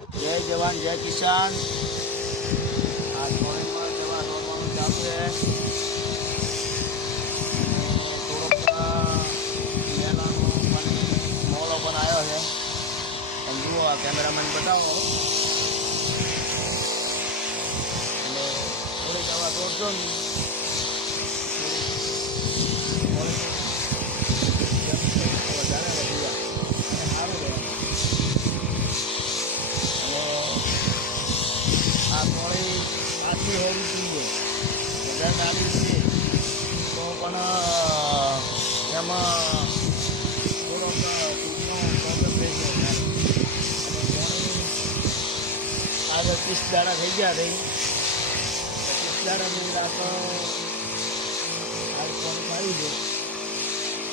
જય જવાન જય કિસાન। આ સોળીમાં દવા છોડવાનું ચાલુ છે। થોડોક મેલાનો મોલો પણ આવ્યો છે। અને જુઓ આ કેમેરામેન બતાવો એટલે થોડી દવા છોડજો ને વધારે વધી જાય સારું રહેવાનું। આ કોળી પાછી હોવી જોઈએ વધારે નાની છે તો પણ એમાં થોડોક દૂધનો પ્રોબ્લેમ રહેશે। અને કોણી આજે 30 દાડા થઈ ગયા થઈ 30 દાડાની રાત આ કોણી સારી છે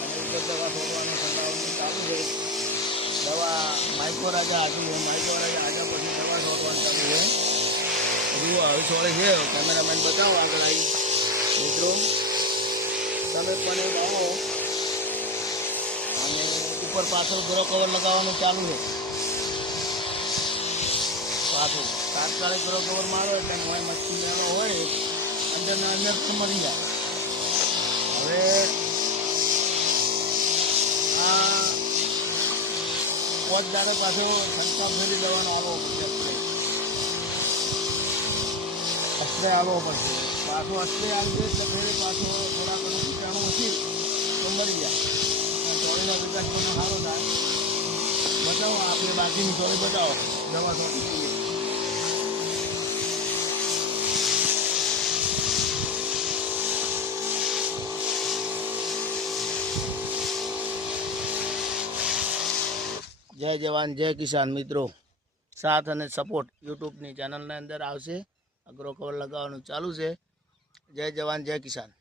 અને ઉપર દવા છોડવાનું ઠંડાવાનું ચાલુ છે। દવા માઇકો રાજા આપી છે માઇકો રાજા આજા પછી દવા છોડવાનું ચાલુ છે। જુઓ હવે છોડે છે કેમેરામેન બતાવો આગળ આવી મિત્રો તમે પણ એમ આવો અને ઉપર પાછળ ગ્રો કવર લગાવવાનું ચાલુ છે। પાછું તાત્કાલિક ગ્રો કવર મારો એટલે મોય મચ્છી મેળો હોય અંદરના અંદર પણ મરી જાય। હવે આ 5 દાડે પાછો છંટકાવ ફેરી દવાનો આવવો પડશે સ્પ્રે આવવો પડશે પાછો સ્પ્રે આવી જાય એટલે ફેરી પાછો થોડા ઘણું કીટાણું ઓછી તો મરી જાય અને ચોળીનો વિકાસ પણ સારો થાય। બતાવો આપણે બાકીની ચોળી બતાવો દવા છોડી જય જવાન જય કિસાન મિત્રો સાથ અને સપોર્ટ યુટ્યુબની ચેનલની અંદર આવશે। અગ્રો કવર લગાવવાનું ચાલુ છે। જય જવાન જય કિસાન।